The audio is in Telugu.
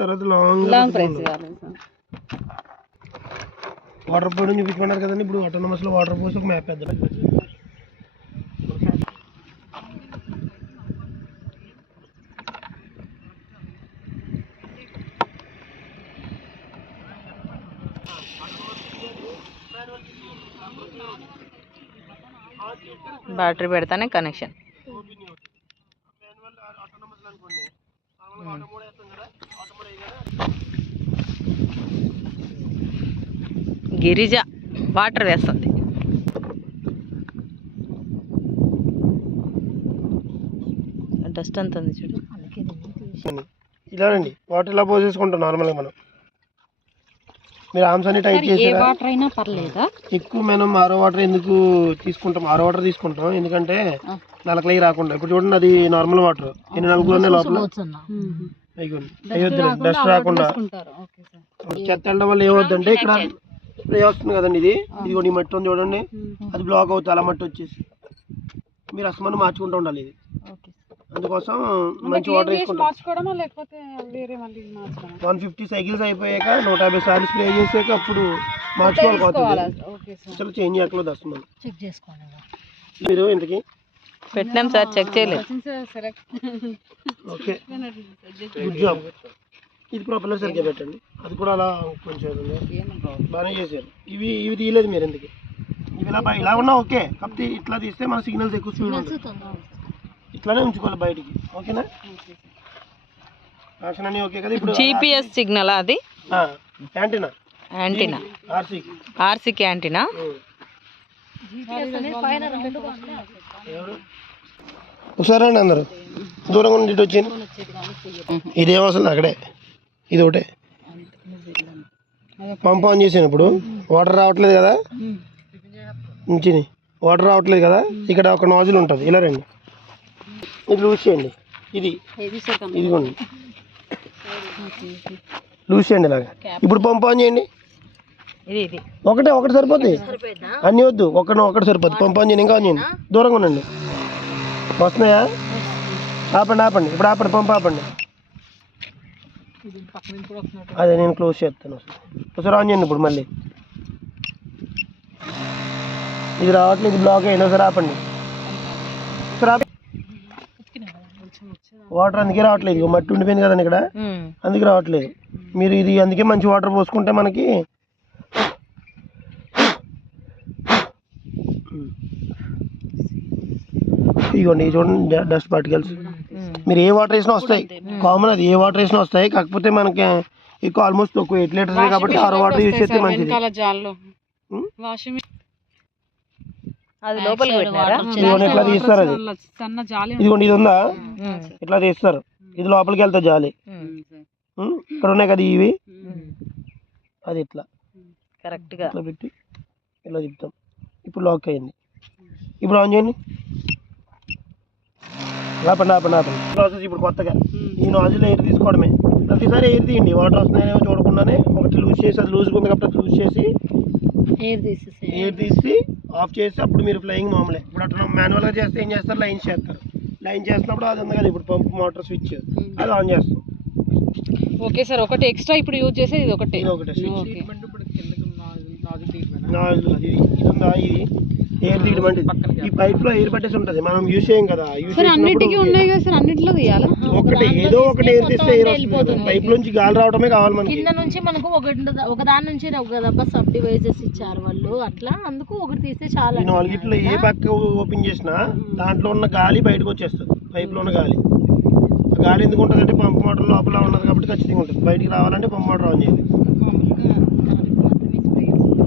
తర్వాత లాంగ్ ప్రెస్ కావాలి సార్. వాటర్ పోయడం చూపించుకున్నారు కదండి. ఇప్పుడు ఆటోనమస్లో వాటర్ పోసి ఒక మ్యాప్ వేద్దాం. బ్యాటరీ పెడతానే కనెక్షన్. గిరిజ వాటర్ వేస్తుంది. డస్ట్ అంత ఉంది చూడు. ఇలానండి వాటర్ ఇలా పోసేసుకుంటాం నార్మల్గా. మనం మీరు ఆమ్స్ అన్ని టైట్ చేసారా? వాటర్ అయినా పర్లేదా? ఎక్కువ మనం ఆరో వాటర్ ఎందుకు తీసుకుంటాం? ఆరో వాటర్ తీసుకుంటాం ఎందుకంటే నలకలై రాకుండా. ఇప్పుడు చూడండి అది నార్మల్ వాటర్, ఎన్ని నలుగులు లోపల డస్ట్ రాకుండా. చెత్త వెళ్ళడం వల్ల ఏమవుతుందంటే ఇక్కడ స్ప్రే వస్తుంది కదండి, ఇది కూడా ఈ మట్టి ఉంది చూడండి, అది బ్లాక్ అవుతుంది. అలా మట్టి వచ్చేసి మీరు అసలు మార్చుకుంటూ ఉండాలి. ఇది అందుకోసం మంచి వాటర్ వేసుకుంటాం. 150 సైకిల్స్ అయిపోయాక 150 సార్లు స్ప్రే చేసాక అప్పుడు మార్చుకోవాలి. అసలు చేంజ్ చేయట్లేదు అసలు. చెక్ చేసుకోండి మీరు ఇంతకి పెట్టినాం సార్, చెక్ చేయలేదు. Okay good job. ఇది ప్రొపెల్లర్ సరిగ్గా పెట్టండి. అది కూడా అలా కొంచెం బాగానే చేశారు. ఇవి తీయలేదు మీరు ఎందుకు? ఇవి ఇలా ఉన్నా ఓకే, కాకపోతే ఇట్లా తీస్తే మన సిగ్నల్స్ ఎక్కువ స్పీడ్ ఉంటుంది. ఇట్లానే ఉంచుకోవాలి బయటికి. ఓకేనా? యాక్షన్ అన్నీ ఓకే కదా? ఇప్పుడు GPS సిగ్నల్ అది యాంటీనా ఆర్సీకి యాంటీనా. ఒకసారి అండి అందరు దూరంగా ఉండి ఇటు వచ్చి. ఇదేం అసలు అక్కడే ఇది ఒకటే పంప్ ఆన్ చేసినప్పుడు వాటర్ రావట్లేదు కదా, నుంచి వాటర్ రావట్లేదు కదా, ఇక్కడ ఒక నాజిల్ ఉంటుంది. ఇలా రండి, ఇది లూజ్ చేయండి. ఇదిగోండి లూజ్ చేయండి ఇలాగా. ఇప్పుడు పంప్ ఆన్ చేయండి. ఒకటి సరిపోద్ది, అన్నీ వద్దు, ఒకటి సరిపోద్ది. పంప్ ఆన్ చేయండి, ఇంకా ఆన్ చేయండి. దూరంగా ఉండండి. వస్తున్నాయా? ఆపండి. ఇప్పుడు ఆపండి, పంప్ ఆపండి. అదే నేను క్లోజ్ చేస్తాను. ఒకసారి ఆన్ చేయండి. ఇప్పుడు మళ్ళీ ఇది రావట్లేదు, ఇది బ్లాక్ అయ్యింది. ఒకసారి ఆపండి. వాటర్ అందుకే రావట్లేదు, మట్టి ఉండిపోయింది కదండి ఇక్కడ, అందుకే రావట్లేదు. మీరు ఇది అందుకే మంచి వాటర్ పోసుకుంటే మనకి ఇదిగోండి, ఇది చూడండి డస్ట్ పార్టికల్స్. మీరు ఏ వాటర్ వేసినా వస్తాయి, కామన్ అది. ఏ వాటర్ వేసినా వస్తాయి, కాకపోతే మనకి ఎక్కువ ఆల్మోస్ట్ తక్కువ 8 లీటర్స్ కాబట్టి 6 వాటర్ యూజ్ చేస్తే మంచిది. ఇట్లా తీస్తారు. అది ఇదిగోండి, ఇది ఉందా, ఇట్లా తీస్తారు. ఇది లోపలికి వెళ్తా జాలి. ఇక్కడ ఉన్నాయి కదా ఇవి, అది ఇట్లా కరెక్ట్గా ఇట్లా పెట్టి ఇలా చెప్తాం. ఇప్పుడు లాక్ అయింది. ఇప్పుడు ఆన్ చేయండి. ఆపండి. ప్రాసెస్ ఇప్పుడు కొత్తగా ఈ నాజిల్ ఎయిర్ తీసుకోవడమే. ప్రతిసారి ఎయిర్ తీయండి, వాటర్ వస్తున్నాయో చూడకుండానే. ఒకటి లూజ్ చేసి, అది లూజ్గా ఉంది కాబట్టి లూజ్ చేసి ఎయిర్ తీసి ఆఫ్ చేసి అప్పుడు మీరు ఫ్లయింగ్ మామూలే. ఇప్పుడు అట్లా మాన్యువల్గా చేస్తే ఏం చేస్తారు, లైన్ చేస్తున్నప్పుడు అది ఉంది కదా, ఇప్పుడు పంప్ మోటార్ స్విచ్ అది ఆన్ చేస్తాం. ఓకే సార్, ఒకటి ఎక్స్ట్రా ఇప్పుడు యూజ్ చేసేది ఇది ఒకటే. ఇది ఉందా, ఇది ఎయిర్ తీయడం. ఈ పైప్ లో ఎయిర్ పట్టేసి ఉంటుంది, మనం యూజ్ చేయం కదా. అన్నిటికీ ఉన్నాయి కదా సార్, అన్నిట్లో తీయాలా? ఏదో ఒకటి ఎయిర్ తీస్తే ఎయిర్ వస్తుంది. పైప్ నుంచి గాలి రావడమే కావాలి మనకి. కింద నుంచి మనకు ఒక దాని నుంచి ఒక దెబ్బ సబ్ డివైజెస్ ఇచ్చారు వాళ్ళు, అట్లా అందుకు ఒకటి తీస్తే చాలా. 4 ఏ పక్క ఓపెన్ చేసినా దాంట్లో ఉన్న గాలి బయటకు వచ్చేస్తుంది. పైప్ లో ఉన్న గాలి ఎందుకు ఉంటుంది అంటే పంప్ మోటార్ లోపల ఉన్నది కాబట్టి ఖచ్చితంగా ఉంటుంది. బయటికి రావాలంటే పంప్ మోటార్ ఆన్ చేయాలి.